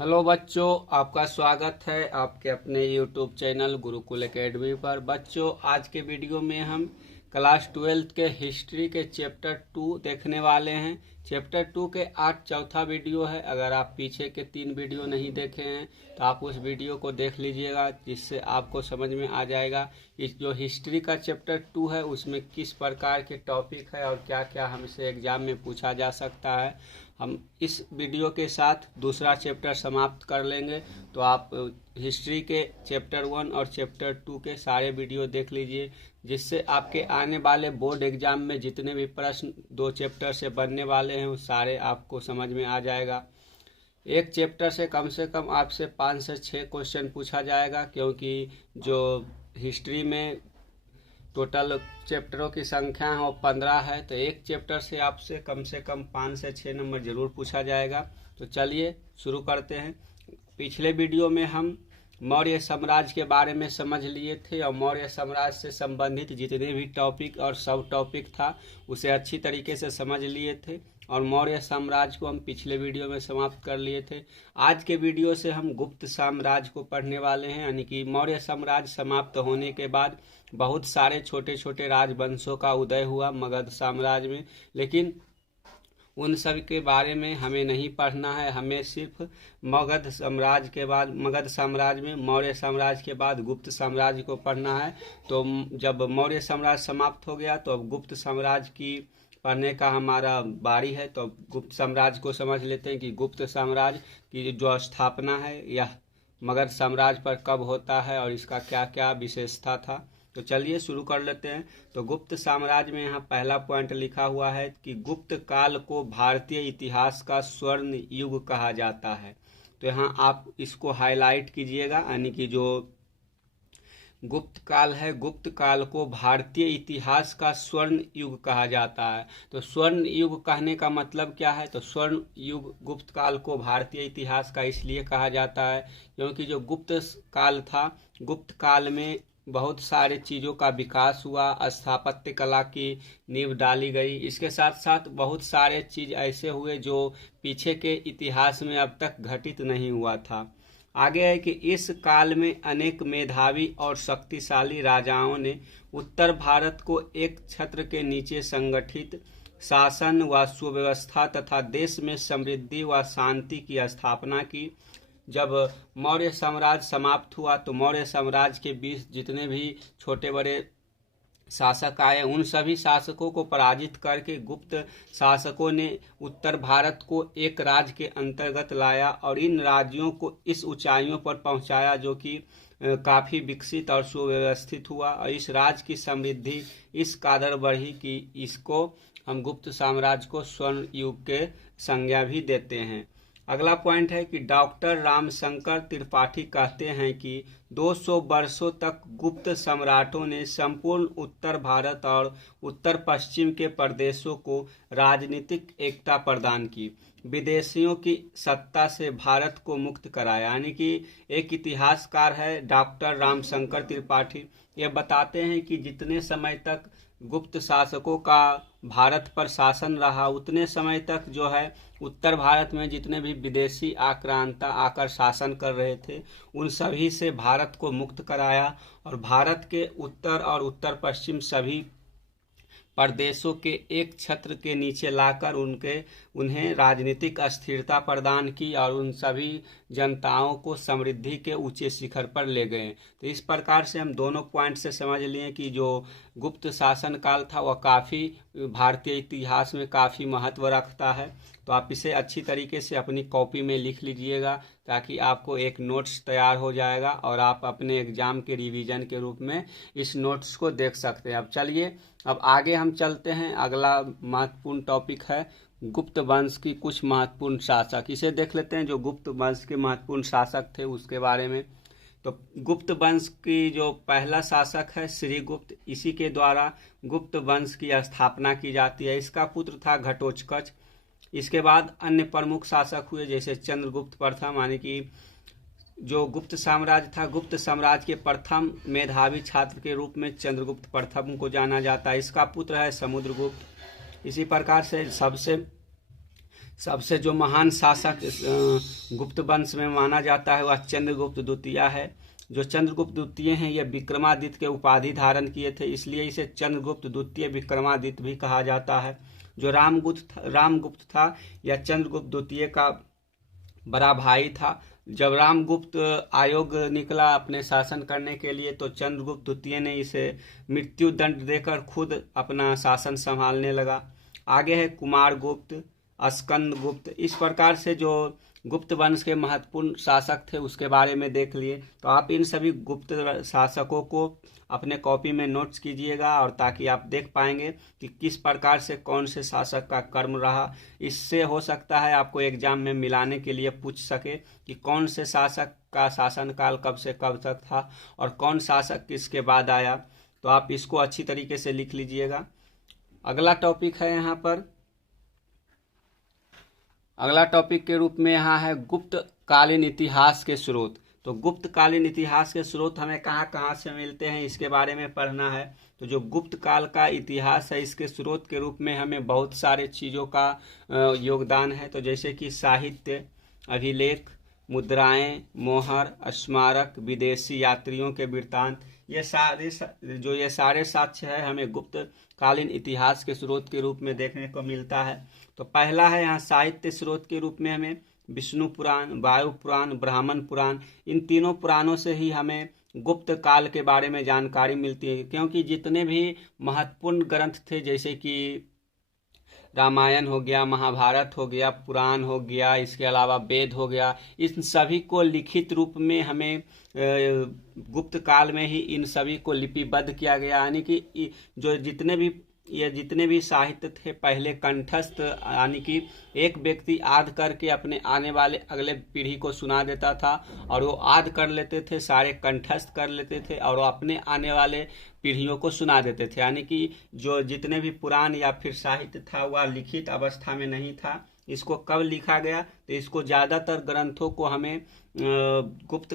Hello बच्चों, आपका स्वागत है आपके अपने यूट्यूब चैनल गुरुकुल एकेडमी पर। बच्चों, आज के वीडियो में हम क्लास 12 के हिस्ट्री के चैप्टर 2 देखने वाले हैं। चैप्टर 2 के आज चौथा वीडियो है। अगर आप पीछे के 3 वीडियो नहीं देखे हैं तो आप उस वीडियो को देख लीजिएगा, जिससे आपको समझ में आ जाएगा इस जो हिस्ट्री का चैप्टर 2 है उसमें किस प्रकार के टॉपिक है और क्या क्या हमसे एग्जाम में पूछा जा सकता है। हम इस वीडियो के साथ दूसरा चैप्टर समाप्त कर लेंगे, तो आप हिस्ट्री के चैप्टर 1 और चैप्टर 2 के सारे वीडियो देख लीजिए, जिससे आपके आने वाले बोर्ड एग्जाम में जितने भी प्रश्न 2 चैप्टर से बनने वाले हैं वो सारे आपको समझ में आ जाएगा। एक चैप्टर से कम आपसे 5 से 6 क्वेश्चन पूछा जाएगा, क्योंकि जो हिस्ट्री में टोटल चैप्टरों की संख्या है वो 15 है, तो एक चैप्टर से आपसे कम 5 से 6 नंबर जरूर पूछा जाएगा। तो चलिए शुरू करते हैं। पिछले वीडियो में हम मौर्य साम्राज्य के बारे में समझ लिए थे और मौर्य साम्राज्य से संबंधित जितने भी टॉपिक और सब टॉपिक था उसे अच्छी तरीके से समझ लिए थे और मौर्य साम्राज्य को हम पिछले वीडियो में समाप्त कर लिए थे। आज के वीडियो से हम गुप्त साम्राज्य को पढ़ने वाले हैं, यानी कि मौर्य साम्राज्य समाप्त होने के बाद बहुत सारे छोटे छोटे राजवंशों का उदय हुआ मगध साम्राज्य में, लेकिन उन सब के बारे में हमें नहीं पढ़ना है। हमें सिर्फ मगध साम्राज्य में मौर्य साम्राज्य के बाद गुप्त साम्राज्य को पढ़ना है। तो जब मौर्य साम्राज्य समाप्त हो गया तो अब गुप्त साम्राज्य की पढ़ने का हमारा बारी है। तो अब गुप्त साम्राज्य को समझ लेते हैं कि गुप्त साम्राज्य की जो स्थापना है यह मगध साम्राज्य पर कब होता है और इसका क्या क्या विशेषता था। तो चलिए शुरू कर लेते हैं। तो गुप्त साम्राज्य में यहाँ पहला पॉइंट लिखा हुआ है कि गुप्त काल को भारतीय इतिहास का स्वर्ण युग कहा जाता है। तो यहाँ आप इसको हाईलाइट कीजिएगा, यानी कि जो गुप्त काल है, गुप्त काल को भारतीय इतिहास का स्वर्ण युग कहा जाता है। तो स्वर्ण युग कहने का मतलब क्या है? तो स्वर्ण युग गुप्त काल को भारतीय इतिहास का इसलिए कहा जाता है क्योंकि जो गुप्त काल था, गुप्त काल में बहुत सारे चीज़ों का विकास हुआ, स्थापत्य कला की नींव डाली गई। इसके साथ साथ बहुत सारे चीज़ ऐसे हुए जो पीछे के इतिहास में अब तक घटित नहीं हुआ था। आगे है कि इस काल में अनेक मेधावी और शक्तिशाली राजाओं ने उत्तर भारत को एक छत्र के नीचे संगठित शासन व सुव्यवस्था तथा देश में समृद्धि व शांति की स्थापना की। जब मौर्य साम्राज्य समाप्त हुआ तो मौर्य साम्राज्य के बीच जितने भी छोटे बड़े शासक आए उन सभी शासकों को पराजित करके गुप्त शासकों ने उत्तर भारत को एक राज्य के अंतर्गत लाया और इन राज्यों को इस ऊंचाइयों पर पहुंचाया जो कि काफ़ी विकसित और सुव्यवस्थित हुआ। और इस राज्य की समृद्धि इस कदर बढ़ी कि इसको हम गुप्त साम्राज्य को स्वर्ण युग के संज्ञा भी देते हैं। अगला पॉइंट है कि डॉक्टर रामशंकर त्रिपाठी कहते हैं कि 200 वर्षों तक गुप्त सम्राटों ने संपूर्ण उत्तर भारत और उत्तर पश्चिम के प्रदेशों को राजनीतिक एकता प्रदान की, विदेशियों की सत्ता से भारत को मुक्त कराया। यानी कि एक इतिहासकार है डॉक्टर रामशंकर त्रिपाठी, ये बताते हैं कि जितने समय तक गुप्त शासकों का भारत पर शासन रहा उतने समय तक जो है उत्तर भारत में जितने भी विदेशी आक्रांता आकर शासन कर रहे थे उन सभी से भारत को मुक्त कराया और भारत के उत्तर और उत्तर पश्चिम सभी प्रदेशों के एक छत्र के नीचे लाकर उन्हें राजनीतिक अस्थिरता प्रदान की और उन सभी जनताओं को समृद्धि के ऊंचे शिखर पर ले गए। तो इस प्रकार से हम दोनों पॉइंट से समझ लिए कि जो गुप्त शासन काल था वह काफ़ी भारतीय इतिहास में काफ़ी महत्व रखता है। तो आप इसे अच्छी तरीके से अपनी कॉपी में लिख लीजिएगा ताकि आपको एक नोट्स तैयार हो जाएगा और आप अपने एग्जाम के रिवीजन के रूप में इस नोट्स को देख सकते हैं। अब चलिए अब आगे हम चलते हैं। अगला महत्वपूर्ण टॉपिक है गुप्त वंश की कुछ महत्वपूर्ण शासक। इसे देख लेते हैं जो गुप्त वंश के महत्वपूर्ण शासक थे उसके बारे में। तो गुप्त वंश की जो पहला शासक है श्रीगुप्त, इसी के द्वारा गुप्त वंश की स्थापना की जाती है। इसका पुत्र था घटोत्कच। इसके बाद अन्य प्रमुख शासक हुए जैसे चंद्रगुप्त प्रथम, यानी कि जो गुप्त साम्राज्य था, गुप्त साम्राज्य के प्रथम मेधावी छात्र के रूप में चंद्रगुप्त प्रथम को जाना जाता है। इसका पुत्र है समुद्रगुप्त। इसी प्रकार से सबसे जो महान शासक गुप्त वंश में माना जाता है वह चंद्रगुप्त द्वितीय है। जो चंद्रगुप्त द्वितीय हैं ये विक्रमादित्य के उपाधि धारण किए थे, इसलिए इसे चंद्रगुप्त द्वितीय विक्रमादित्य भी कहा जाता है। जो रामगुप्त था यह चंद्रगुप्त द्वितीय का बड़ा भाई था। जब रामगुप्त आयोग निकला अपने शासन करने के लिए तो चंद्रगुप्त द्वितीय ने इसे मृत्यु दंड देकर खुद अपना शासन संभालने लगा। आगे है कुमारगुप्त, स्कंदगुप्त। इस प्रकार से जो गुप्त वंश के महत्वपूर्ण शासक थे उसके बारे में देख लिए। तो आप इन सभी गुप्त शासकों को अपने कॉपी में नोट्स कीजिएगा, और ताकि आप देख पाएंगे कि किस प्रकार से कौन से शासक का कर्म रहा। इससे हो सकता है आपको एग्जाम में मिलाने के लिए पूछ सके कि कौन से शासक का शासनकाल कब से कब तक था और कौन शासक किसके बाद आया। तो आप इसको अच्छी तरीके से लिख लीजिएगा। अगला टॉपिक है यहाँ पर, अगला टॉपिक के रूप में यहाँ है गुप्त कालीन इतिहास के स्रोत। तो गुप्त कालीन इतिहास के स्रोत हमें कहाँ कहाँ से मिलते हैं इसके बारे में पढ़ना है। तो जो गुप्त काल का इतिहास है इसके स्रोत के रूप में हमें बहुत सारे चीज़ों का योगदान है। तो जैसे कि साहित्य, अभिलेख, मुद्राएं, मोहर, स्मारक, विदेशी यात्रियों के वृत्तांत, ये सारे साक्ष्य है हमें गुप्त कालीन इतिहास के स्रोत के रूप में देखने को मिलता है। तो पहला है यहाँ साहित्य स्रोत के रूप में हमें विष्णु पुराण, वायु पुराण, ब्राह्मण पुराण, इन तीनों पुराणों से ही हमें गुप्त काल के बारे में जानकारी मिलती है। क्योंकि जितने भी महत्वपूर्ण ग्रंथ थे जैसे कि रामायण हो गया, महाभारत हो गया, पुराण हो गया, इसके अलावा वेद हो गया, इन सभी को लिखित रूप में हमें गुप्त काल में ही इन सभी को लिपिबद्ध किया गया। यानी कि जो जितने भी साहित्य थे पहले कंठस्थ, यानी कि एक व्यक्ति आद करके अपने आने वाले अगले पीढ़ी को सुना देता था और वो आद कर लेते थे, सारे कंठस्थ कर लेते थे और वो अपने आने वाले पीढ़ियों को सुना देते थे। यानी कि जो जितने भी पुराण या फिर साहित्य था वह लिखित अवस्था में नहीं था। इसको कब लिखा गया? तो इसको ज़्यादातर ग्रंथों को हमें गुप्त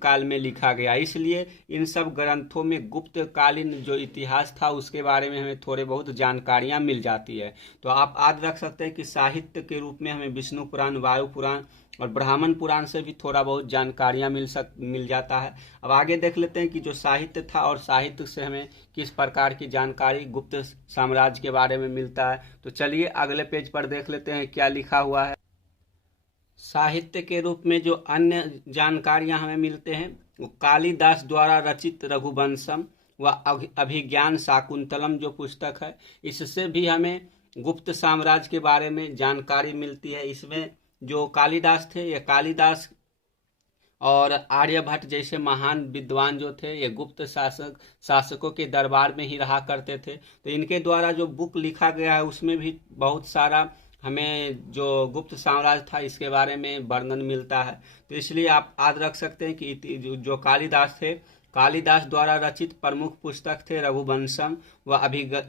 काल में लिखा गया। इसलिए इन सब ग्रंथों में गुप्त कालीन जो इतिहास था उसके बारे में हमें थोड़े बहुत जानकारियां मिल जाती है। तो आप याद रख सकते हैं कि साहित्य के रूप में हमें विष्णु पुराण, वायु पुराण और ब्राह्मण पुराण से भी थोड़ा बहुत जानकारियां मिल जाता है। अब आगे देख लेते हैं कि जो साहित्य था और साहित्य से हमें किस प्रकार की जानकारी गुप्त साम्राज्य के बारे में मिलता है। तो चलिए अगले पेज पर देख लेते हैं क्या लिखा हुआ है। साहित्य के रूप में जो अन्य जानकारियां हमें मिलते हैं वो कालिदास द्वारा रचित रघुवंशम व अभिज्ञान शाकुंतलम जो पुस्तक है, इससे भी हमें गुप्त साम्राज्य के बारे में जानकारी मिलती है। इसमें जो कालिदास थे, ये कालिदास और आर्यभट्ट जैसे महान विद्वान जो थे ये गुप्त शासकों के दरबार में ही रहा करते थे। तो इनके द्वारा जो बुक लिखा गया है उसमें भी बहुत सारा हमें जो गुप्त साम्राज्य था इसके बारे में वर्णन मिलता है। तो इसलिए आप याद रख सकते हैं कि जो कालिदास थे, कालिदास द्वारा रचित प्रमुख पुस्तक थे रघुवंशम व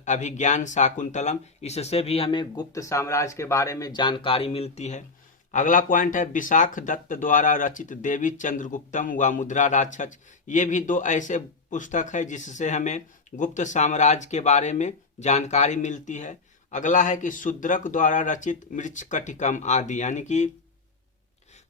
अभिज्ञान शाकुंतलम। इससे भी हमें गुप्त साम्राज्य के बारे में जानकारी मिलती है। अगला पॉइंट है विशाख दत्त द्वारा रचित देवी चंद्रगुप्तम व मुद्रा राक्षस। ये भी दो ऐसे पुस्तक है जिससे हमें गुप्त साम्राज्य के बारे में जानकारी मिलती है। अगला है कि शूद्रक द्वारा रचित मृच्छकटिकम आदि, यानी कि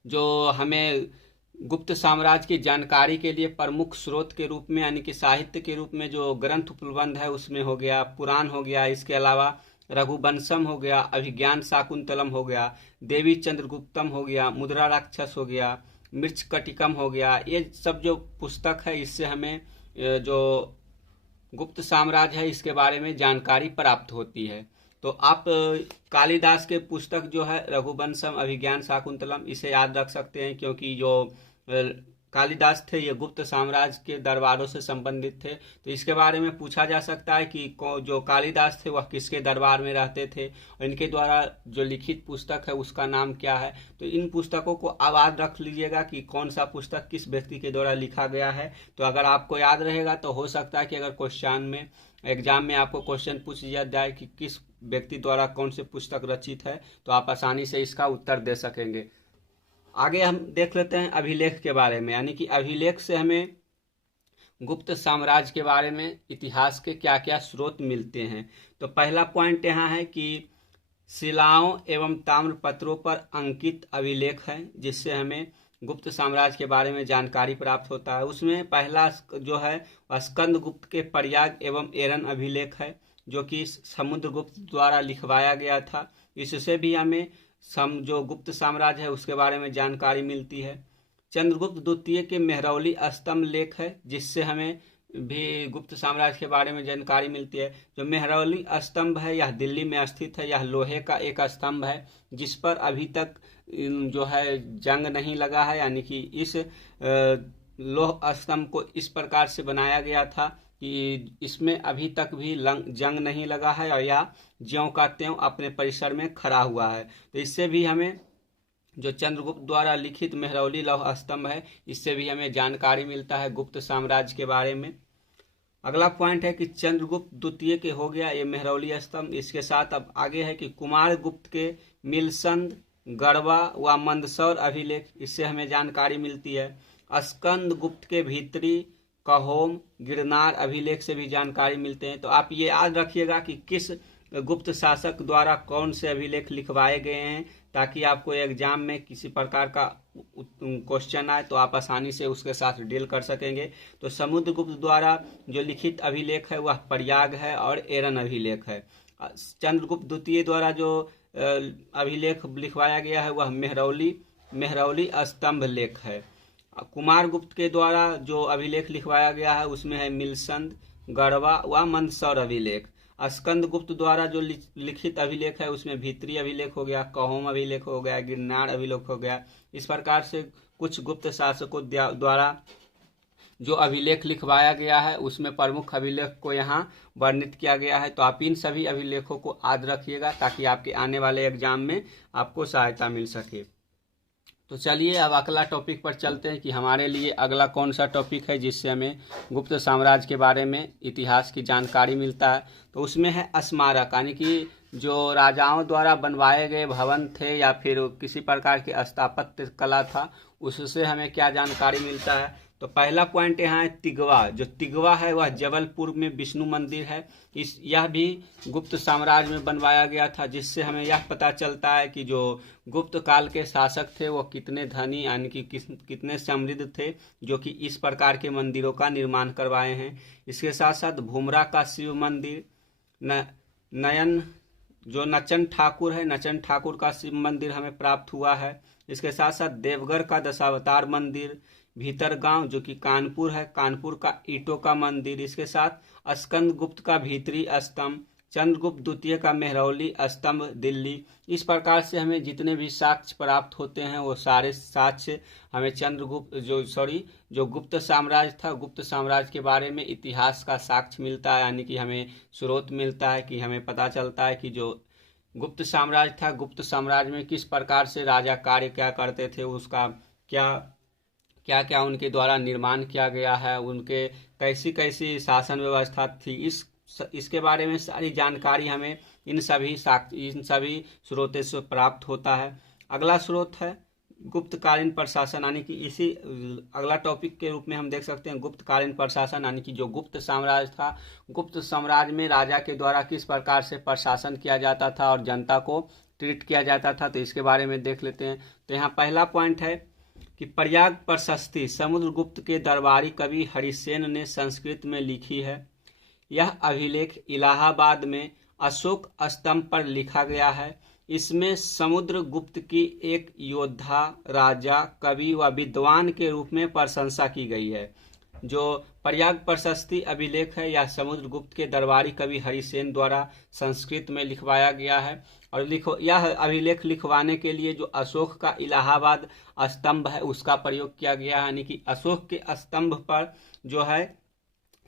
जो हमें गुप्त साम्राज्य की जानकारी के लिए प्रमुख स्रोत के रूप में यानी कि साहित्य के रूप में जो ग्रंथ उपलब्ध है उसमें हो गया पुराण हो गया, इसके अलावा रघुवंशम हो गया, अभिज्ञान शाकुंतलम हो गया, देवी चंद्रगुप्तम हो गया, मुद्रा राक्षस हो गया, मृच्छकटिकम हो गया। ये सब जो पुस्तक है इससे हमें जो गुप्त साम्राज्य है इसके बारे में जानकारी प्राप्त होती है। तो आप कालिदास के पुस्तक जो है रघुवंशम, अभिज्ञान शाकुंतलम, इसे याद रख सकते हैं क्योंकि जो कालिदास थे ये गुप्त साम्राज्य के दरबारों से संबंधित थे। तो इसके बारे में पूछा जा सकता है कि जो कालिदास थे वह किसके दरबार में रहते थे और इनके द्वारा जो लिखित पुस्तक है उसका नाम क्या है। तो इन पुस्तकों को याद रख लीजिएगा कि कौन सा पुस्तक किस व्यक्ति के द्वारा लिखा गया है। तो अगर आपको याद रहेगा तो हो सकता है कि अगर क्वेश्चन में एग्जाम में आपको क्वेश्चन पूछ लिया जाए कि किस व्यक्ति द्वारा कौन सी पुस्तक रचित है तो आप आसानी से इसका उत्तर दे सकेंगे। आगे हम देख लेते हैं अभिलेख के बारे में, यानी कि अभिलेख से हमें गुप्त साम्राज्य के बारे में इतिहास के क्या क्या स्रोत मिलते हैं। तो पहला पॉइंट यहाँ है कि शिलाओं एवं ताम्र पत्रों पर अंकित अभिलेख है, जिससे हमें गुप्त साम्राज्य के बारे में जानकारी प्राप्त होता है। उसमें पहला जो है स्कंदगुप्त के प्रयाग एवं एरन अभिलेख है, जो कि समुद्रगुप्त द्वारा लिखवाया गया था। इससे भी हमें जो गुप्त साम्राज्य है उसके बारे में जानकारी मिलती है। चंद्रगुप्त द्वितीय के मेहरौली स्तंभ लेख है, जिससे हमें भी गुप्त साम्राज्य के बारे में जानकारी मिलती है। जो मेहरौली स्तंभ है यह दिल्ली में स्थित है। यह लोहे का एक स्तंभ है जिस पर अभी तक जो है जंग नहीं लगा है, यानी कि इस लोह स्तंभ को इस प्रकार से बनाया गया था कि इसमें अभी तक भी जंग नहीं लगा है और यह ज्यों का त्यों अपने परिसर में खड़ा हुआ है। तो इससे भी हमें जो चंद्रगुप्त द्वारा लिखित मेहरौली लौह स्तंभ है, इससे भी हमें जानकारी मिलता है गुप्त साम्राज्य के बारे में। अगला पॉइंट है कि चंद्रगुप्त द्वितीय के हो गया ये मेहरौली स्तंभ। इसके साथ अब आगे है कि कुमार गुप्त के मिलसंद, गढ़वा व मंदसौर अभिलेख, इससे हमें जानकारी मिलती है। स्कंद गुप्त के भीतरी, कहोम, गिरनार अभिलेख से भी जानकारी मिलते हैं। तो आप ये याद रखिएगा कि किस गुप्त शासक द्वारा कौन से अभिलेख लिखवाए गए हैं, ताकि आपको एग्जाम में किसी प्रकार का क्वेश्चन आए तो आप आसानी से उसके साथ डील कर सकेंगे। तो समुद्रगुप्त द्वारा जो लिखित अभिलेख है वह प्रयाग है और एरन अभिलेख है। चंद्रगुप्त द्वितीय द्वारा जो अभिलेख लिखवाया गया है वह मेहरौली स्तंभ लेख है। कुमार गुप्त के द्वारा जो अभिलेख लिखवाया गया है उसमें है मिलसंद, गढ़वा व मंदसौर अभिलेख। स्कंदगुप्त द्वारा जो लिखित अभिलेख है उसमें भीतरी अभिलेख हो गया, कहोम अभिलेख हो गया, गिरनार अभिलेख हो गया। इस प्रकार से कुछ गुप्त शासकों द्वारा जो अभिलेख लिखवाया गया है उसमें प्रमुख अभिलेख को यहाँ वर्णित किया गया है। तो आप इन सभी अभिलेखों को याद रखिएगा ताकि आपके आने वाले एग्जाम में आपको सहायता मिल सके। तो चलिए अब अगला टॉपिक पर चलते हैं कि हमारे लिए अगला कौन सा टॉपिक है जिससे हमें गुप्त साम्राज्य के बारे में इतिहास की जानकारी मिलता है। तो उसमें है स्मारक, यानी कि जो राजाओं द्वारा बनवाए गए भवन थे या फिर किसी प्रकार की स्थापत्य कला था, उससे हमें क्या जानकारी मिलता है। तो पहला पॉइंट यहाँ है तिगवा। जो तिगवा है वह जबलपुर में विष्णु मंदिर है। यह भी गुप्त साम्राज्य में बनवाया गया था, जिससे हमें यह पता चलता है कि जो गुप्त काल के शासक थे वो कितने धनी यानी कि कितने समृद्ध थे, जो कि इस प्रकार के मंदिरों का निर्माण करवाए हैं। इसके साथ साथ भुमरा का शिव मंदिर, नचन ठाकुर है, नचन ठाकुर का शिव मंदिर हमें प्राप्त हुआ है। इसके साथ साथ देवगढ़ का दशावतार मंदिर, भीतरगांव जो कि कानपुर है, कानपुर का ईंटों का मंदिर। इसके साथ स्कंदगुप्त का भीतरी स्तंभ, चंद्रगुप्त द्वितीय का मेहरौली स्तंभ दिल्ली। इस प्रकार से हमें जितने भी साक्ष्य प्राप्त होते हैं वो सारे साक्ष्य हमें जो गुप्त साम्राज्य था, गुप्त साम्राज्य के बारे में इतिहास का साक्ष्य मिलता है, यानी कि हमें स्रोत मिलता है कि हमें पता चलता है कि जो गुप्त साम्राज्य था, गुप्त साम्राज्य में किस प्रकार से राजा कार्य क्या करते थे, उसका क्या क्या उनके द्वारा निर्माण किया गया है, उनके कैसी कैसी शासन व्यवस्था थी, इसके बारे में सारी जानकारी हमें इन सभी स्रोतों से प्राप्त होता है। अगला स्रोत है गुप्तकालीन प्रशासन, यानी कि इसी अगला टॉपिक के रूप में हम देख सकते हैं गुप्तकालीन प्रशासन, यानी कि जो गुप्त साम्राज्य था, गुप्त साम्राज्य में राजा के द्वारा किस प्रकार से प्रशासन किया जाता था और जनता को ट्रीट किया जाता था। तो इसके बारे में देख लेते हैं। तो यहाँ पहला पॉइंट है कि प्रयाग प्रशस्ति समुद्रगुप्त के दरबारी कवि हरिसेन ने संस्कृत में लिखी है। यह अभिलेख इलाहाबाद में अशोक स्तंभ पर लिखा गया है। इसमें समुद्रगुप्त की एक योद्धा, राजा, कवि व विद्वान के रूप में प्रशंसा की गई है। जो प्रयाग प्रशस्ति अभिलेख है यह समुद्रगुप्त के दरबारी कवि हरिसेन द्वारा संस्कृत में लिखवाया गया है। और यह अभिलेख लिखवाने के लिए जो अशोक का इलाहाबाद स्तंभ है उसका प्रयोग किया गया है, यानी कि अशोक के स्तंभ पर जो है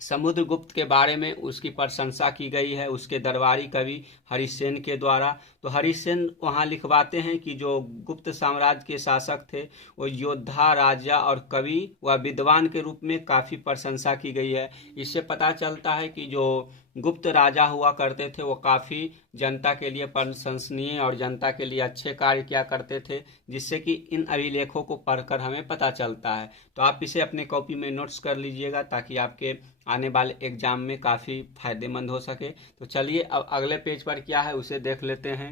समुद्रगुप्त के बारे में उसकी प्रशंसा की गई है उसके दरबारी कवि हरिसेन के द्वारा। तो हरिसेन वहाँ लिखवाते हैं कि जो गुप्त साम्राज्य के शासक थे वो योद्धा, राजा और कवि व विद्वान के रूप में काफ़ी प्रशंसा की गई है। इससे पता चलता है कि जो गुप्त राजा हुआ करते थे वो काफ़ी जनता के लिए प्रशंसनीय और जनता के लिए अच्छे कार्य किया करते थे, जिससे कि इन अभिलेखों को पढ़कर हमें पता चलता है। तो आप इसे अपने कॉपी में नोट्स कर लीजिएगा ताकि आपके आने वाले एग्जाम में काफ़ी फायदेमंद हो सके। तो चलिए अब अगले पेज पर क्या है उसे देख लेते हैं।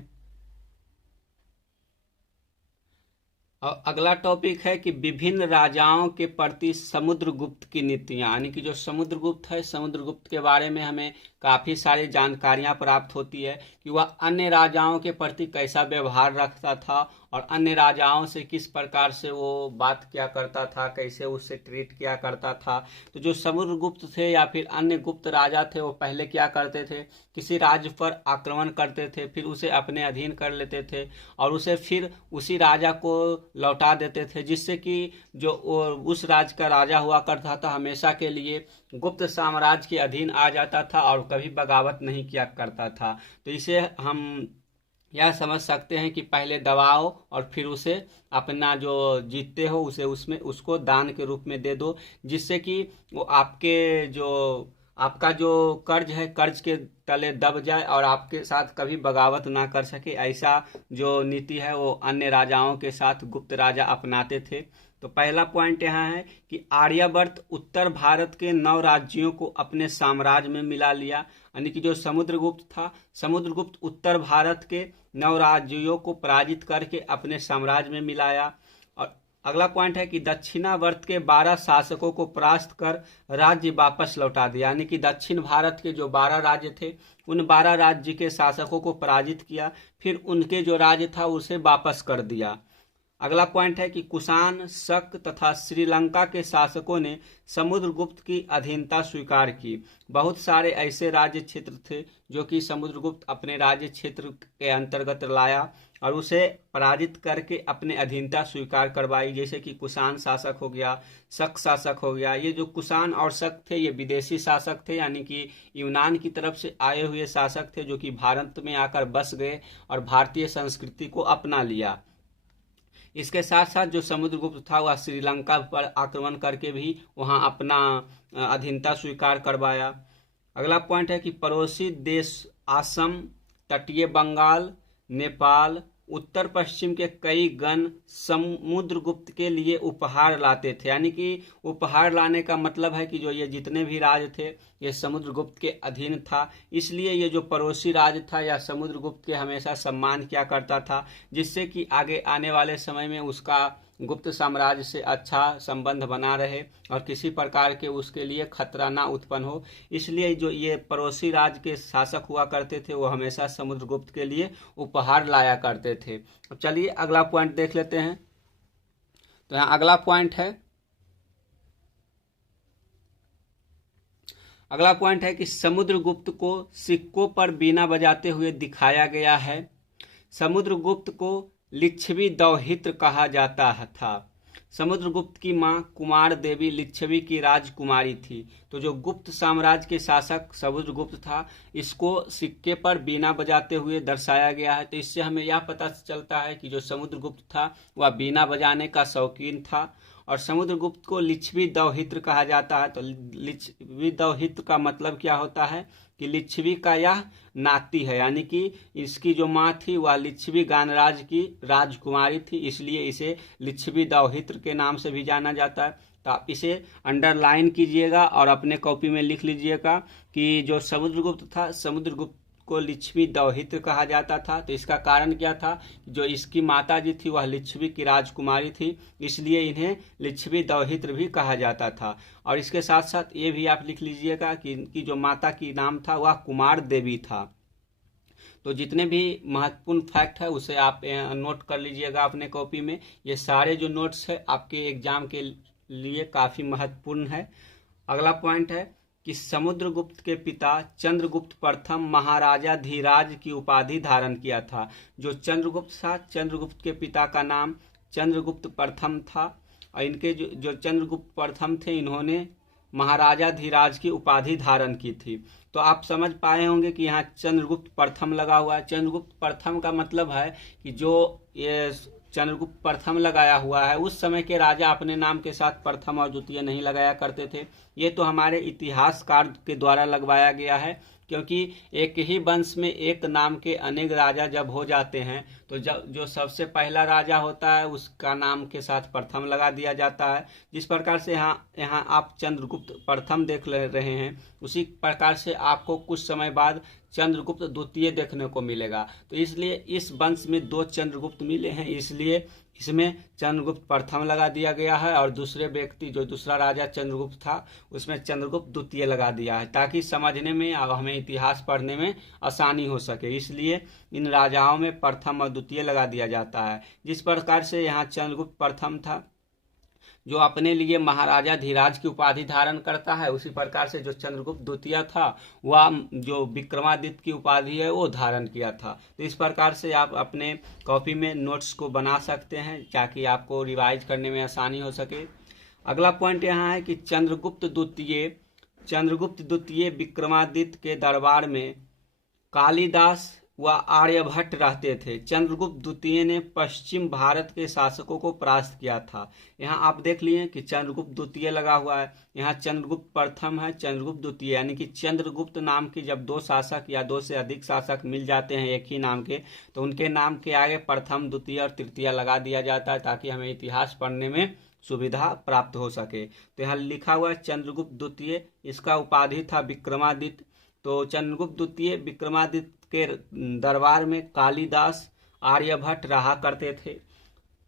और अगला टॉपिक है कि विभिन्न राजाओं के प्रति समुद्रगुप्त की नीतियां, यानी कि जो समुद्रगुप्त है, समुद्रगुप्त के बारे में हमें काफी सारी जानकारियां प्राप्त होती है कि वह अन्य राजाओं के प्रति कैसा व्यवहार रखता था और अन्य राजाओं से किस प्रकार से वो बात किया करता था, कैसे उससे ट्रीट किया करता था। तो जो समुद्रगुप्त थे या फिर अन्य गुप्त राजा थे, वो पहले क्या करते थे, किसी राज्य पर आक्रमण करते थे, फिर उसे अपने अधीन कर लेते थे और उसे फिर उसी राजा को लौटा देते थे, जिससे कि जो उस राज्य का राजा हुआ करता था हमेशा के लिए गुप्त साम्राज्य के अधीन आ जाता था और कभी बगावत नहीं किया करता था। तो इसे हम यह समझ सकते हैं कि पहले दबाओ और फिर उसे अपना जो जीतते हो उसे उसमें उसको दान के रूप में दे दो, जिससे कि वो आपका जो कर्ज है कर्ज के तले दब जाए और आपके साथ कभी बगावत ना कर सके। ऐसा जो नीति है वो अन्य राजाओं के साथ गुप्त राजा अपनाते थे। तो पहला पॉइंट यहाँ है कि आर्यवर्त उत्तर भारत के 9 राज्यों को अपने साम्राज्य में मिला लिया, यानी कि जो समुद्रगुप्त था, समुद्रगुप्त उत्तर भारत के 9 राज्यों को पराजित करके अपने साम्राज्य में मिलाया। और अगला पॉइंट है कि दक्षिणावर्त के 12 शासकों को परास्त कर राज्य वापस लौटा दिया, यानी कि दक्षिण भारत के जो 12 राज्य थे उन 12 राज्य के शासकों को पराजित किया, फिर उनके जो राज्य था उसे वापस कर दिया। अगला पॉइंट है कि कुषाण, शक तथा श्रीलंका के शासकों ने समुद्रगुप्त की अधीनता स्वीकार की। बहुत सारे ऐसे राज्य क्षेत्र थे जो कि समुद्रगुप्त अपने राज्य क्षेत्र के अंतर्गत लाया और उसे पराजित करके अपने अधीनता स्वीकार करवाई, जैसे कि कुषाण शासक हो गया, शक शासक हो गया। ये जो कुषाण और शक थे ये विदेशी शासक थे, यानी कि यूनान की तरफ से आए हुए शासक थे जो कि भारत में आकर बस गए और भारतीय संस्कृति को अपना लिया। इसके साथ साथ जो समुद्रगुप्त था वह श्रीलंका पर आक्रमण करके भी वहां अपना अधीनता स्वीकार करवाया। अगला पॉइंट है कि पड़ोसी देश असम, तटीय बंगाल, नेपाल, उत्तर पश्चिम के कई गण समुद्रगुप्त के लिए उपहार लाते थे, यानी कि उपहार लाने का मतलब है कि जो ये जितने भी राज्य थे ये समुद्रगुप्त के अधीन था, इसलिए ये जो पड़ोसी राज्य था या समुद्रगुप्त के हमेशा सम्मान किया करता था, जिससे कि आगे आने वाले समय में उसका गुप्त साम्राज्य से अच्छा संबंध बना रहे और किसी प्रकार के उसके लिए खतरा ना उत्पन्न हो। इसलिए जो ये पड़ोसी राज्य के शासक हुआ करते थे वो हमेशा समुद्रगुप्त के लिए उपहार लाया करते थे। चलिए अगला पॉइंट देख लेते हैं। तो यहाँ अगला पॉइंट है कि समुद्रगुप्त को सिक्कों पर बीना बजाते हुए दिखाया गया है। समुद्रगुप्त को लिच्छवी दौहित्र कहा जाता था। समुद्रगुप्त की मां कुमार देवी लिच्छवी की राजकुमारी थी। तो जो गुप्त साम्राज्य के शासक समुद्रगुप्त था इसको सिक्के पर बीना बजाते हुए दर्शाया गया है। तो इससे हमें यह पता चलता है कि जो समुद्रगुप्त था वह बीना बजाने का शौकीन था। और समुद्रगुप्त को लिच्छवी दौहित्र कहा जाता है। तो लिच्छवी दौहित्र का मतलब क्या होता है कि लिच्छवी का यह नाती है, यानी कि इसकी जो माँ थी वह लिच्छवी गानराज की राजकुमारी थी, इसलिए इसे लिच्छवी दौहित्र के नाम से भी जाना जाता है। तो आप इसे अंडरलाइन कीजिएगा और अपने कॉपी में लिख लीजिएगा कि जो समुद्रगुप्त था समुद्रगुप्त को लिच्छवी दौहित्र कहा जाता था। तो इसका कारण क्या था, जो इसकी माता जी थी वह लिच्छवी की राजकुमारी थी, इसलिए इन्हें लिच्छवी दौहित्र भी कहा जाता था। और इसके साथ साथ ये भी आप लिख लीजिएगा कि इनकी जो माता की नाम था वह कुमार देवी था। तो जितने भी महत्वपूर्ण फैक्ट है उसे आप नोट कर लीजिएगा अपने कॉपी में। ये सारे जो नोट्स है आपके एग्जाम के लिए काफ़ी महत्वपूर्ण है। अगला पॉइंट है कि समुद्रगुप्त के पिता चंद्रगुप्त प्रथम महाराजा धीराज की उपाधि धारण किया था। जो चंद्रगुप्त था, चंद्रगुप्त के पिता का नाम चंद्रगुप्त प्रथम था और इनके जो चंद्रगुप्त प्रथम थे इन्होंने महाराजा धीराज की उपाधि धारण की थी। तो आप समझ पाए होंगे कि यहाँ चंद्रगुप्त प्रथम लगा हुआ है। चंद्रगुप्त प्रथम का मतलब है कि जो ये चंद्रगुप्त प्रथम लगाया हुआ है उस समय के राजा अपने नाम के साथ प्रथम और द्वितीय नहीं लगाया करते थे। ये तो हमारे इतिहासकार के द्वारा लगवाया गया है, क्योंकि एक ही वंश में एक नाम के अनेक राजा जब हो जाते हैं तो जो सबसे पहला राजा होता है उसका नाम के साथ प्रथम लगा दिया जाता है। जिस प्रकार से यहाँ आप चंद्रगुप्त प्रथम देख रहे हैं उसी प्रकार से आपको कुछ समय बाद चंद्रगुप्त द्वितीय देखने को मिलेगा। तो इसलिए इस वंश में 2 चंद्रगुप्त मिले हैं, इसलिए इसमें चंद्रगुप्त प्रथम लगा दिया गया है और दूसरे व्यक्ति जो दूसरा राजा चंद्रगुप्त था उसमें चंद्रगुप्त द्वितीय लगा दिया है, ताकि समझने में और हमें इतिहास पढ़ने में आसानी हो सके। इसलिए इन राजाओं में प्रथम और द्वितीय लगा दिया जाता है। जिस प्रकार से यहाँ चंद्रगुप्त प्रथम था जो अपने लिए महाराजा धीराज की उपाधि धारण करता है, उसी प्रकार से जो चंद्रगुप्त द्वितीय था वह जो विक्रमादित्य की उपाधि है वो धारण किया था। तो इस प्रकार से आप अपने कॉपी में नोट्स को बना सकते हैं ताकि आपको रिवाइज करने में आसानी हो सके। अगला पॉइंट यहाँ है कि चंद्रगुप्त द्वितीय विक्रमादित्य के दरबार में कालिदास व आर्यभट्ट रहते थे। चंद्रगुप्त द्वितीय ने पश्चिम भारत के शासकों को परास्त किया था। यहाँ आप देख लिए कि चंद्रगुप्त द्वितीय लगा हुआ है, यहाँ चंद्रगुप्त प्रथम है, चंद्रगुप्त द्वितीय, यानी कि चंद्रगुप्त नाम की जब दो शासक या दो से अधिक शासक मिल जाते हैं एक ही नाम के, तो उनके नाम के आगे प्रथम, द्वितीय और तृतीय लगा दिया जाता है ताकि हमें इतिहास पढ़ने में सुविधा प्राप्त हो सके। तो यहाँ लिखा हुआ है चंद्रगुप्त द्वितीय, इसका उपाधि था विक्रमादित्य। तो चंद्रगुप्त द्वितीय विक्रमादित्य के दरबार में कालिदास आर्यभट्ट रहा करते थे।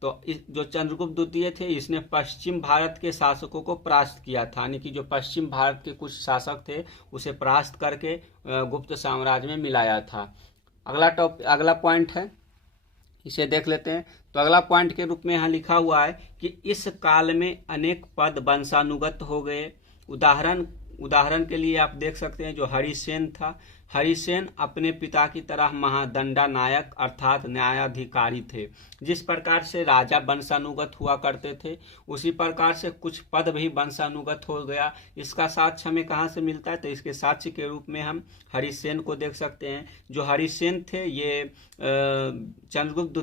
तो इस जो चंद्रगुप्त द्वितीय थे इसने पश्चिम भारत के शासकों को परास्त किया था, यानी कि जो पश्चिम भारत के कुछ शासक थे उसे परास्त करके गुप्त साम्राज्य में मिलाया था। अगला पॉइंट है, इसे देख लेते हैं। तो अगला पॉइंट के रूप में यहाँ लिखा हुआ है कि इस काल में अनेक पद वंशानुगत हो गए। उदाहरण के लिए आप देख सकते हैं जो हरिसेन था, हरिसेन अपने पिता की तरह महादंडानायक अर्थात न्यायाधिकारी थे। जिस प्रकार से राजा वंशानुगत हुआ करते थे उसी प्रकार से कुछ पद भी वंशानुगत हो गया। इसका साक्ष्य हमें कहाँ से मिलता है? तो इसके साक्ष्य के रूप में हम हरिसेन को देख सकते हैं। जो हरिसेन थे ये चंद्रगुप्त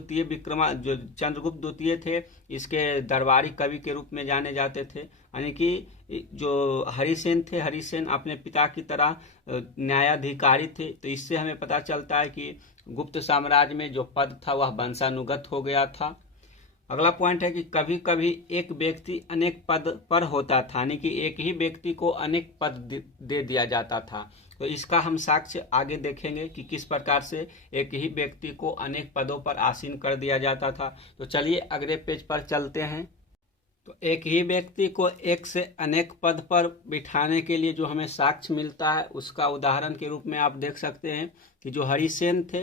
द्वितीय थे, इसके दरबारी कवि के रूप में जाने जाते थे। यानी कि जो हरिसेन अपने पिता की तरह न्यायाधिकारी थे। तो इससे हमें पता चलता है कि गुप्त साम्राज्य में जो पद था वह वंशानुगत हो गया था। अगला पॉइंट है कि कभी कभी एक व्यक्ति अनेक पद पर होता था, यानी कि एक ही व्यक्ति को अनेक पद दे दिया जाता था। तो इसका हम साक्ष्य आगे देखेंगे कि किस प्रकार से एक ही व्यक्ति को अनेक पदों पर आसीन कर दिया जाता था। तो चलिए अगले पेज पर चलते हैं। तो एक ही व्यक्ति को एक से अनेक पद पर बिठाने के लिए जो हमें साक्ष्य मिलता है उसका उदाहरण के रूप में आप देख सकते हैं कि जो हरिसेन थे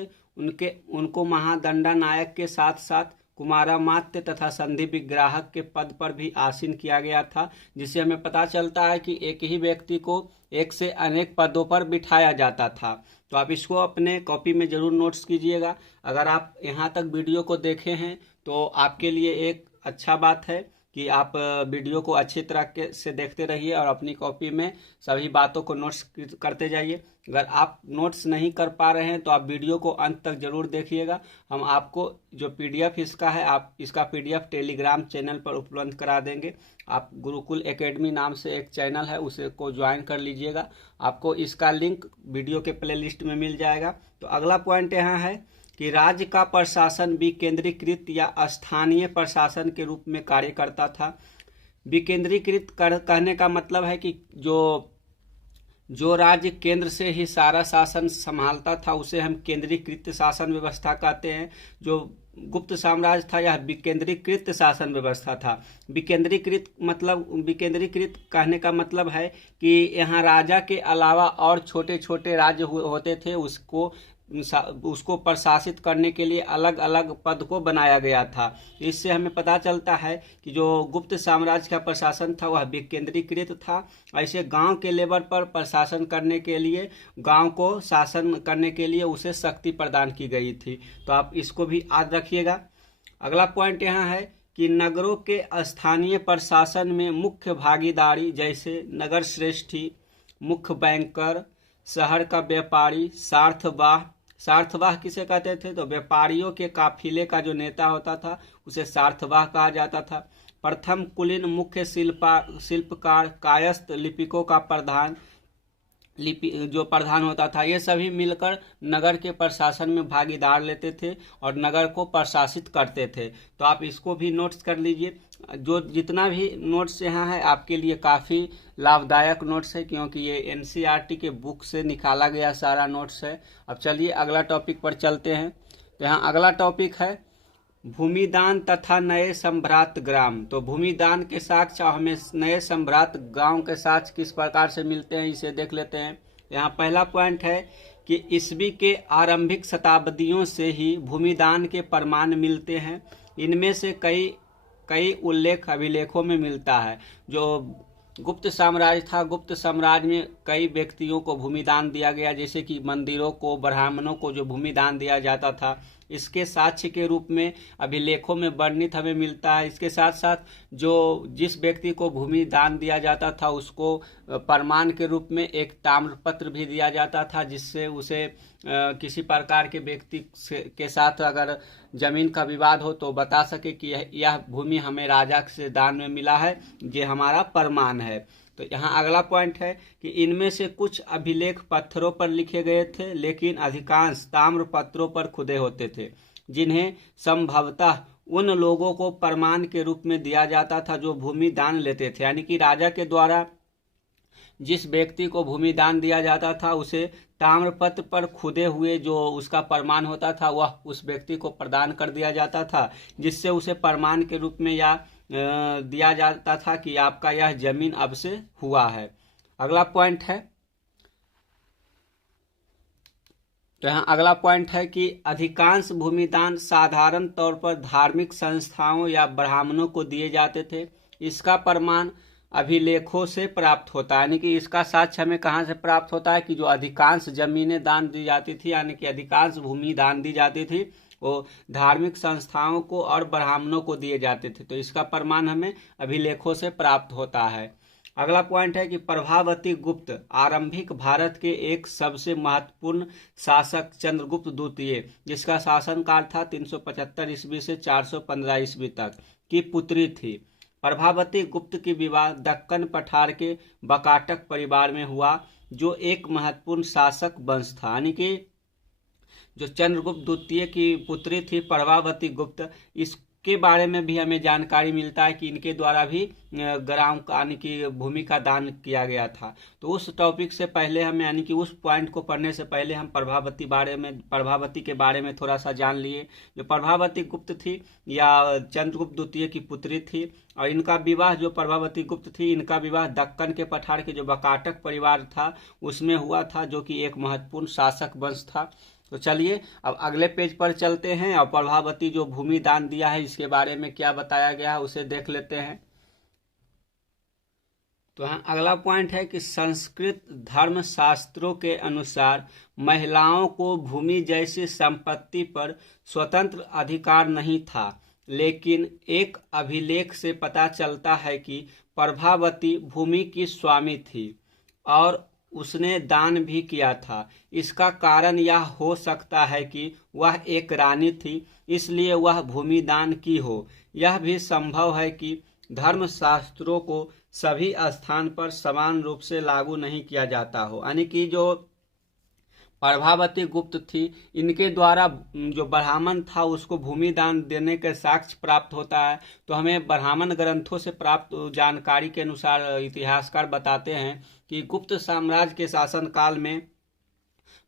उनको महादंडानायक के साथ साथ कुमारामात्य तथा संधि विग्राहक के पद पर भी आसीन किया गया था, जिससे हमें पता चलता है कि एक ही व्यक्ति को एक से अनेक पदों पर बिठाया जाता था। तो आप इसको अपने कॉपी में जरूर नोट्स कीजिएगा। अगर आप यहाँ तक वीडियो को देखे हैं तो आपके लिए एक अच्छा बात है कि आप वीडियो को अच्छी तरह से देखते रहिए और अपनी कॉपी में सभी बातों को नोट्स करते जाइए। अगर आप नोट्स नहीं कर पा रहे हैं तो आप वीडियो को अंत तक जरूर देखिएगा। हम आपको जो पीडीएफ इसका है, आप इसका पीडीएफ टेलीग्राम चैनल पर उपलब्ध करा देंगे। आप गुरुकुल एकेडमी नाम से एक चैनल है, उसे को ज्वाइन कर लीजिएगा। आपको इसका लिंक वीडियो के प्लेलिस्ट में मिल जाएगा। तो अगला पॉइंट यहाँ है कि राज्य का प्रशासन विकेंद्रीकृत या स्थानीय प्रशासन के रूप में कार्य करता था। विकेंद्रीकृत कहने का मतलब है कि जो राज्य केंद्र से ही सारा शासन संभालता था उसे हम केंद्रीकृत शासन व्यवस्था कहते हैं। जो गुप्त साम्राज्य था यह विकेंद्रीकृत शासन व्यवस्था था। विकेंद्रीकृत कहने का मतलब है कि यहाँ राजा के अलावा और छोटे छोटे राज्य होते थे, उसको प्रशासित करने के लिए अलग अलग पद को बनाया गया था। इससे हमें पता चलता है कि जो गुप्त साम्राज्य का प्रशासन था वह विकेंद्रीकृत था। ऐसे गांव के लेवल पर प्रशासन करने के लिए, गांव को शासन करने के लिए उसे शक्ति प्रदान की गई थी। तो आप इसको भी याद रखिएगा। अगला पॉइंट यहाँ है कि नगरों के स्थानीय प्रशासन में मुख्य भागीदारी जैसे नगर श्रेष्ठी, मुख्य बैंकर, शहर का व्यापारी, सार्थवाह किसे कहते थे? तो व्यापारियों के काफिले का जो नेता होता था उसे सार्थवाह कहा जाता था। प्रथम कुलीन, मुख्य शिल्पकार, कायस्थ, लिपिकों का प्रधान होता था। ये सभी मिलकर नगर के प्रशासन में भागीदार लेते थे और नगर को प्रशासित करते थे। तो आप इसको भी नोट्स कर लीजिए। जो जितना भी नोट्स यहाँ है आपके लिए काफ़ी लाभदायक नोट्स है, क्योंकि ये एनसीईआरटी के बुक से निकाला गया सारा नोट्स है। अब चलिए अगला टॉपिक पर चलते हैं। तो यहाँ अगला टॉपिक है भूमिदान तथा नए सम्भ्रात ग्राम। तो भूमिदान के साक्ष हमें नए सम्भ्रात गांव के साक्ष किस प्रकार से मिलते हैं, इसे देख लेते हैं। यहाँ पहला पॉइंट है कि ईस्वी के आरंभिक शताब्दियों से ही भूमिदान के प्रमाण मिलते हैं। इनमें से कई उल्लेख अभिलेखों में मिलता है। जो गुप्त साम्राज्य था, गुप्त साम्राज्य में कई व्यक्तियों को भूमिदान दिया गया, जैसे कि मंदिरों को, ब्राह्मणों को जो भूमिदान दिया जाता था, इसके साक्ष्य के रूप में अभिलेखों में वर्णित हमें मिलता है। इसके साथ साथ जिस व्यक्ति को भूमि दान दिया जाता था उसको प्रमाण के रूप में एक ताम्रपत्र भी दिया जाता था, जिससे उसे किसी प्रकार के व्यक्ति के साथ अगर जमीन का विवाद हो तो बता सके कि यह भूमि हमें राजा से दान में मिला है, ये हमारा प्रमाण है। तो यहाँ अगला पॉइंट है कि इनमें से कुछ अभिलेख पत्थरों पर लिखे गए थे, लेकिन अधिकांश ताम्र पत्रों पर खुदे होते थे, जिन्हें संभवतः उन लोगों को प्रमाण के रूप में दिया जाता था जो भूमि दान लेते थे। यानी कि राजा के द्वारा जिस व्यक्ति को भूमि दान दिया जाता था उसे ताम्रपत्र पर खुदे हुए जो उसका प्रमाण होता था वह उस व्यक्ति को प्रदान कर दिया जाता था, जिससे उसे प्रमाण के रूप में या दिया जाता था कि आपका यह जमीन अब से हुआ है। अगला पॉइंट है, तो यहाँ अगला पॉइंट है कि अधिकांश भूमिदान साधारण तौर पर धार्मिक संस्थाओं या ब्राह्मणों को दिए जाते थे। इसका प्रमाण अभिलेखों से प्राप्त होता है। यानी कि इसका साक्ष्य हमें कहाँ से प्राप्त होता है कि जो अधिकांश जमीनें दान दी जाती थी, यानी कि अधिकांश भूमि दान दी जाती थी, वो धार्मिक संस्थाओं को और ब्राह्मणों को दिए जाते थे। तो इसका प्रमाण हमें अभिलेखों से प्राप्त होता है। अगला पॉइंट है कि प्रभावती गुप्त आरंभिक भारत के एक सबसे महत्वपूर्ण शासक चंद्रगुप्त द्वितीय, जिसका शासनकाल था 375 ईस्वी से 415 ईस्वी तक, की पुत्री थी। प्रभावती गुप्त की विवाह दक्कन पठार के बकाटक परिवार में हुआ, जो एक महत्वपूर्ण शासक वंश था। यानी कि जो चंद्रगुप्त द्वितीय की पुत्री थी प्रभावती गुप्त, इसके बारे में भी हमें जानकारी मिलता है कि इनके द्वारा भी ग्राम यानी कि भूमि का दान किया गया था। तो उस टॉपिक से पहले हमें यानी कि उस पॉइंट को पढ़ने से पहले हम प्रभावती के बारे में थोड़ा सा जान लिए। जो प्रभावती गुप्त थी या चंद्रगुप्त द्वितीय की पुत्री थी, और इनका विवाह जो प्रभावती गुप्त थी, इनका विवाह दक्कन के पठार के जो बकाटक परिवार था उसमें हुआ था, जो कि एक महत्वपूर्ण शासक वंश था। तो चलिए अब अगले पेज पर चलते हैं और प्रभावती जो भूमि दान दिया है इसके बारे में क्या बताया गया है उसे देख लेते हैं। तो यहाँ अगला पॉइंट है कि संस्कृत धर्म शास्त्रों के अनुसार महिलाओं को भूमि जैसी संपत्ति पर स्वतंत्र अधिकार नहीं था, लेकिन एक अभिलेख से पता चलता है कि प्रभावती भूमि की स्वामी थी और उसने दान भी किया था। इसका कारण यह हो सकता है कि वह एक रानी थी, इसलिए वह भूमि दान की हो। यह भी संभव है कि धर्मशास्त्रों को सभी स्थान पर समान रूप से लागू नहीं किया जाता हो। यानी कि जो प्रभावती गुप्त थी, इनके द्वारा जो ब्राह्मण था उसको भूमि दान देने के साक्ष्य प्राप्त होता है। तो हमें ब्राह्मण ग्रंथों से प्राप्त जानकारी के अनुसार इतिहासकार बताते हैं कि गुप्त साम्राज्य के शासनकाल में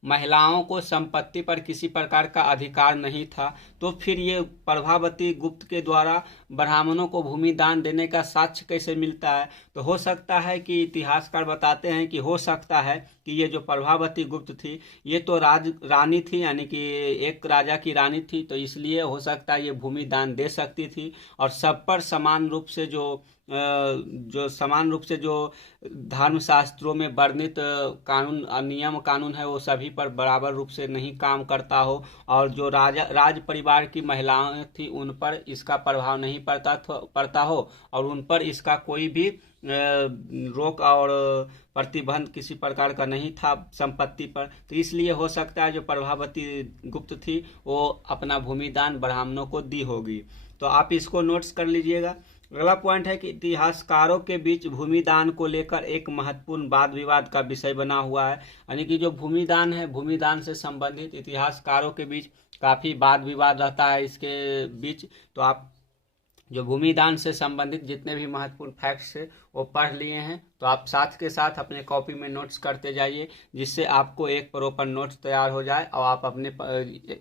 महिलाओं को संपत्ति पर किसी प्रकार का अधिकार नहीं था। तो फिर ये प्रभावती गुप्त के द्वारा ब्राह्मणों को भूमि दान देने का साक्ष्य कैसे मिलता है? तो हो सकता है कि इतिहासकार बताते हैं कि हो सकता है कि ये जो प्रभावती गुप्त थी ये तो रानी थी, यानी कि एक राजा की रानी थी, तो इसलिए हो सकता है ये भूमि दान दे सकती थी और सब पर समान रूप से जो धर्मशास्त्रों में वर्णित नियम कानून है वो सभी पर बराबर रूप से नहीं काम करता हो, और जो राज परिवार की महिलाएं थी उन पर इसका प्रभाव नहीं पड़ता हो और उन पर इसका कोई भी रोक और प्रतिबंध किसी प्रकार का नहीं था संपत्ति पर। तो इसलिए हो सकता है जो प्रभावती गुप्त थी वो अपना भूमि दान ब्राह्मणों को दी होगी। तो आप इसको नोट्स कर लीजिएगा। अगला पॉइंट है कि इतिहासकारों के बीच भूमि दान को लेकर एक महत्वपूर्ण वाद विवाद का विषय बना हुआ है। यानी कि जो भूमि दान है, भूमि दान से संबंधित इतिहासकारों के बीच काफी वाद विवाद रहता है इसके बीच। तो आप जो भूमि दान से संबंधित जितने भी महत्वपूर्ण फैक्ट्स है वो पढ़ लिए हैं, तो आप साथ के साथ अपने कॉपी में नोट्स करते जाइए, जिससे आपको एक प्रॉपर नोट्स तैयार हो जाए और आप अपने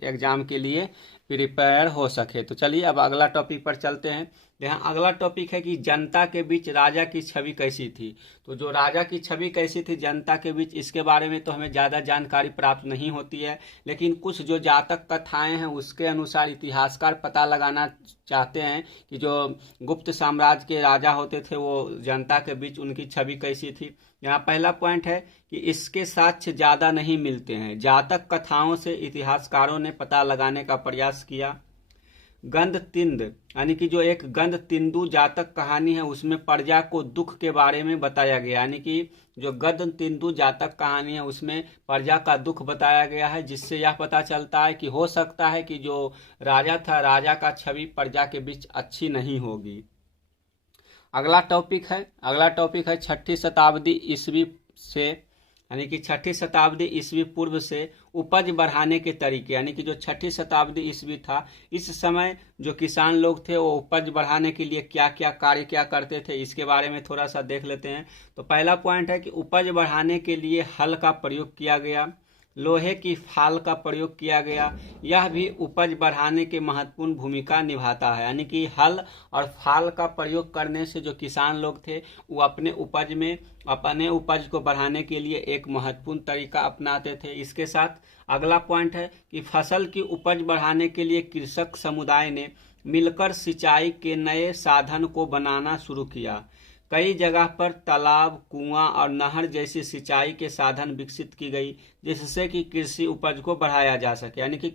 एग्जाम के लिए प्रिपेयर हो सके। तो चलिए अब अगला टॉपिक पर चलते हैं। यहाँ अगला टॉपिक है कि जनता के बीच राजा की छवि कैसी थी। तो जो राजा की छवि कैसी थी जनता के बीच, इसके बारे में तो हमें ज़्यादा जानकारी प्राप्त नहीं होती है, लेकिन कुछ जो जातक कथाएं हैं उसके अनुसार इतिहासकार पता लगाना चाहते हैं कि जो गुप्त साम्राज्य के राजा होते थे वो जनता के बीच उनकी छवि कैसी थी। यहाँ पहला पॉइंट है कि इसके साक्ष्य ज़्यादा नहीं मिलते हैं। जातक कथाओं से इतिहासकारों ने पता लगाने का प्रयास किया। गंधतिंद यानी कि जो एक गंधतिंदु जातक कहानी है उसमें प्रजा को दुख के बारे में बताया गया, यानी कि जो गंधतिंदु जातक कहानी है उसमें प्रजा का दुख बताया गया है, जिससे यह पता चलता है कि हो सकता है कि जो राजा था, राजा का छवि प्रजा के बीच अच्छी नहीं होगी। अगला टॉपिक है 6ठी शताब्दी ईस्वी से, यानी कि 6ठी शताब्दी ईस्वी पूर्व से उपज बढ़ाने के तरीके, यानी कि जो 6ठी शताब्दी ईस्वी था इस समय जो किसान लोग थे वो उपज बढ़ाने के लिए क्या क्या कार्य क्या करते थे, इसके बारे में थोड़ा सा देख लेते हैं। तो पहला पॉइंट है कि उपज बढ़ाने के लिए हल का प्रयोग किया गया, लोहे की फाल का प्रयोग किया गया। यह भी उपज बढ़ाने की महत्वपूर्ण भूमिका निभाता है, यानी कि हल और फाल का प्रयोग करने से जो किसान लोग थे वो अपने उपज को बढ़ाने के लिए एक महत्वपूर्ण तरीका अपनाते थे। इसके साथ अगला पॉइंट है कि फसल की उपज बढ़ाने के लिए कृषक समुदाय ने मिलकर सिंचाई के नए साधन को बनाना शुरू किया। कई जगह पर तालाब, कुआं और नहर जैसी सिंचाई के साधन विकसित की गई, जिससे कि कृषि उपज को बढ़ाया जा सके। यानी कि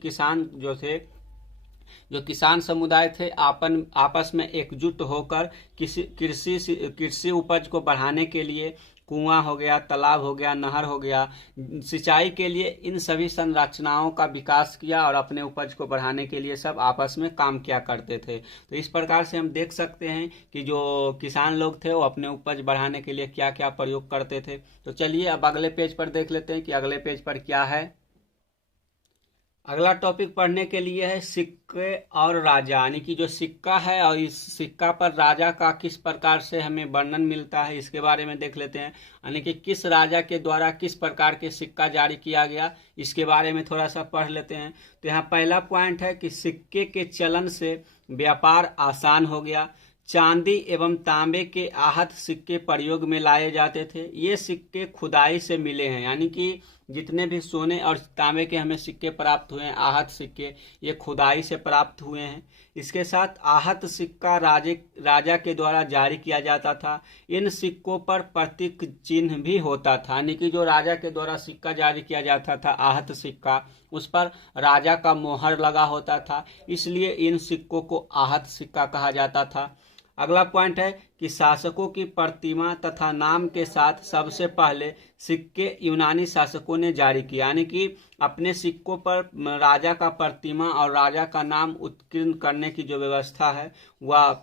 जो किसान समुदाय थे आपस में एकजुट होकर कृषि उपज को बढ़ाने के लिए कुआं हो गया, तालाब हो गया, नहर हो गया, सिंचाई के लिए इन सभी संरचनाओं का विकास किया और अपने उपज को बढ़ाने के लिए सब आपस में काम किया करते थे। तो इस प्रकार से हम देख सकते हैं कि जो किसान लोग थे वो अपने उपज बढ़ाने के लिए क्या क्या प्रयोग करते थे। तो चलिए अब अगले पेज पर देख लेते हैं कि अगले पेज पर क्या है। अगला टॉपिक पढ़ने के लिए है सिक्के और राजा, यानी कि जो सिक्का है और इस सिक्का पर राजा का किस प्रकार से हमें वर्णन मिलता है इसके बारे में देख लेते हैं। यानी कि किस राजा के द्वारा किस प्रकार के सिक्का जारी किया गया इसके बारे में थोड़ा सा पढ़ लेते हैं। तो यहाँ पहला पॉइंट है कि सिक्के के चलन से व्यापार आसान हो गया। चांदी एवं तांबे के आहत सिक्के प्रयोग में लाए जाते थे। ये सिक्के खुदाई से मिले हैं, यानी कि जितने भी सोने और तांबे के हमें सिक्के प्राप्त हुए हैं, आहत सिक्के, ये खुदाई से प्राप्त हुए हैं। इसके साथ आहत सिक्का राजा के द्वारा जारी किया जाता था। इन सिक्कों पर प्रतीक चिन्ह भी होता था, यानी कि जो राजा के द्वारा सिक्का जारी किया जाता था आहत सिक्का, उस पर राजा का मोहर लगा होता था, इसलिए इन सिक्कों को आहत सिक्का कहा जाता था। अगला पॉइंट है कि शासकों की प्रतिमा तथा नाम के साथ सबसे पहले सिक्के यूनानी शासकों ने जारी किया, यानी कि अपने सिक्कों पर राजा का प्रतिमा और राजा का नाम उत्कीर्ण करने की जो व्यवस्था है वह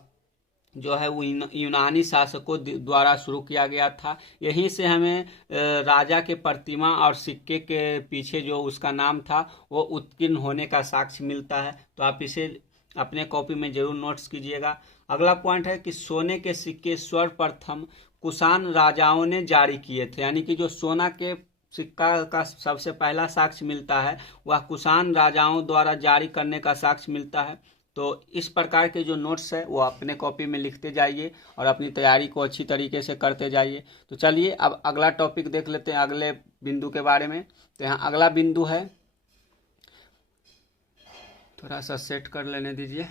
जो है वो यूनानी शासकों द्वारा शुरू किया गया था। यहीं से हमें राजा के प्रतिमा और सिक्के के पीछे जो उसका नाम था वो उत्कीर्ण होने का साक्ष्य मिलता है। तो आप इसे अपने कॉपी में जरूर नोट्स कीजिएगा। अगला पॉइंट है कि सोने के सिक्के सर्वप्रथम कुषाण राजाओं ने जारी किए थे, यानी कि जो सोना के सिक्का का सबसे पहला साक्ष्य मिलता है वह कुषाण राजाओं द्वारा जारी करने का साक्ष्य मिलता है। तो इस प्रकार के जो नोट्स है वो अपने कॉपी में लिखते जाइए और अपनी तैयारी को अच्छी तरीके से करते जाइए। तो चलिए अब अगला टॉपिक देख लेते हैं अगले बिंदु के बारे में। तो यहाँ अगला बिंदु है, थोड़ा सा सेट कर लेने दीजिए।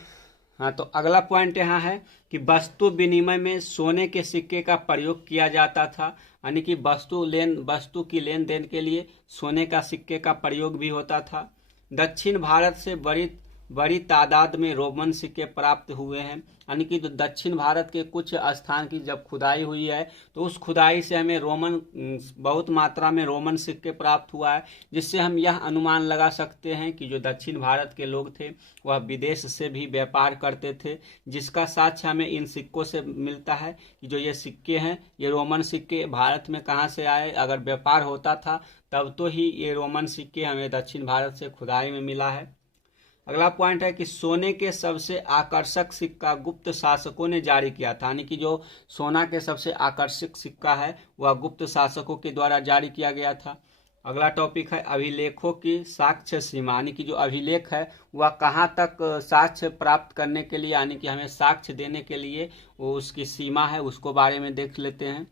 हाँ, तो अगला पॉइंट यहाँ है कि वस्तु विनिमय में सोने के सिक्के का प्रयोग किया जाता था, यानी कि वस्तु की लेन देन के लिए सोने का सिक्के का प्रयोग भी होता था। दक्षिण भारत से बड़ी तादाद में रोमन सिक्के प्राप्त हुए हैं, यानी कि जो दक्षिण भारत के कुछ स्थान की जब खुदाई हुई है तो उस खुदाई से हमें बहुत मात्रा में रोमन सिक्के प्राप्त हुआ है, जिससे हम यह अनुमान लगा सकते हैं कि जो दक्षिण भारत के लोग थे वह विदेश से भी व्यापार करते थे, जिसका साक्ष्य हमें इन सिक्कों से मिलता है कि जो ये सिक्के हैं ये रोमन सिक्के भारत में कहाँ से आए। अगर व्यापार होता था तब तो ही ये रोमन सिक्के हमें दक्षिण भारत से खुदाई में मिला है। अगला पॉइंट है कि सोने के सबसे आकर्षक सिक्का गुप्त शासकों ने जारी किया था, यानी कि जो सोना के सबसे आकर्षक सिक्का है वह गुप्त शासकों के द्वारा जारी किया गया था। अगला टॉपिक है अभिलेखों की साक्ष्य सीमा, यानी कि जो अभिलेख है वह कहाँ तक साक्ष्य प्राप्त करने के लिए, यानी कि हमें साक्ष्य देने के लिए वो उसकी सीमा है, उसको बारे में देख लेते हैं।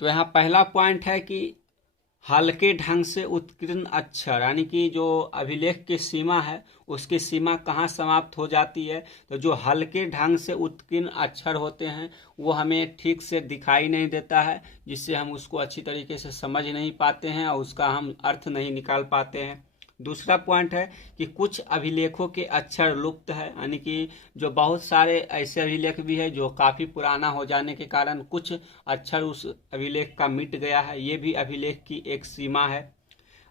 तो यहाँ पहला पॉइंट है कि हल्के ढंग से उत्कीर्ण अक्षर, यानी कि जो अभिलेख की सीमा है उसकी सीमा कहाँ समाप्त हो जाती है। तो जो हल्के ढंग से उत्कीर्ण अक्षर होते हैं वो हमें ठीक से दिखाई नहीं देता है, जिससे हम उसको अच्छी तरीके से समझ नहीं पाते हैं और उसका हम अर्थ नहीं निकाल पाते हैं। दूसरा पॉइंट है कि कुछ अभिलेखों के अक्षर लुप्त है, यानी कि जो बहुत सारे ऐसे अभिलेख भी है जो काफ़ी पुराना हो जाने के कारण कुछ अक्षर उस अभिलेख का मिट गया है, ये भी अभिलेख की एक सीमा है।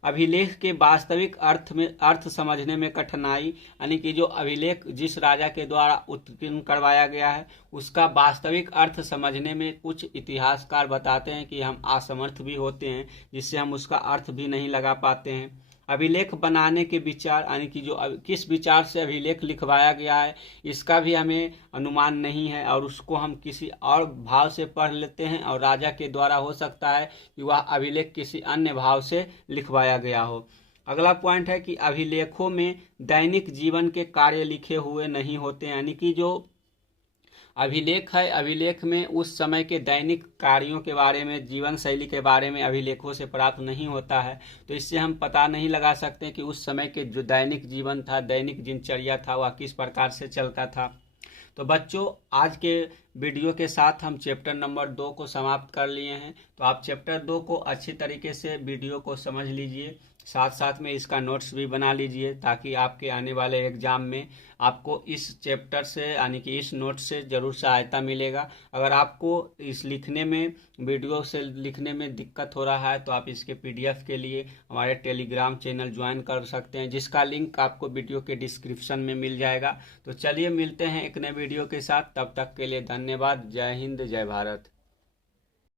अभिलेख के वास्तविक अर्थ समझने में कठिनाई, यानी कि जो अभिलेख जिस राजा के द्वारा उत्कीर्ण करवाया गया है उसका वास्तविक अर्थ समझने में कुछ इतिहासकार बताते हैं कि हम असमर्थ भी होते हैं, जिससे हम उसका अर्थ भी नहीं लगा पाते हैं। अभिलेख बनाने के विचार, यानी कि जो किस विचार से अभिलेख लिखवाया गया है इसका भी हमें अनुमान नहीं है, और उसको हम किसी और भाव से पढ़ लेते हैं और राजा के द्वारा हो सकता है कि वह अभिलेख किसी अन्य भाव से लिखवाया गया हो। अगला पॉइंट है कि अभिलेखों में दैनिक जीवन के कार्य लिखे हुए नहीं होते, यानी कि जो अभिलेख है अभिलेख में उस समय के दैनिक कार्यों के बारे में, जीवन शैली के बारे में अभिलेखों से प्राप्त नहीं होता है। तो इससे हम पता नहीं लगा सकते कि उस समय के जो दैनिक जीवन था, दैनिक दिनचर्या था, वह किस प्रकार से चलता था। तो बच्चों आज के वीडियो के साथ हम चैप्टर नंबर 2 को समाप्त कर लिए हैं। तो आप चैप्टर 2 को अच्छी तरीके से वीडियो को समझ लीजिए, साथ साथ में इसका नोट्स भी बना लीजिए, ताकि आपके आने वाले एग्जाम में आपको इस चैप्टर से, यानी कि इस नोट से ज़रूर सहायता मिलेगा। अगर आपको इस लिखने में, वीडियो से लिखने में दिक्कत हो रहा है तो आप इसके PDF के लिए हमारे टेलीग्राम चैनल ज्वाइन कर सकते हैं, जिसका लिंक आपको वीडियो के डिस्क्रिप्शन में मिल जाएगा। तो चलिए मिलते हैं एक नए वीडियो के साथ, तब तक के लिए धन्यवाद। जय हिंद, जय भारत।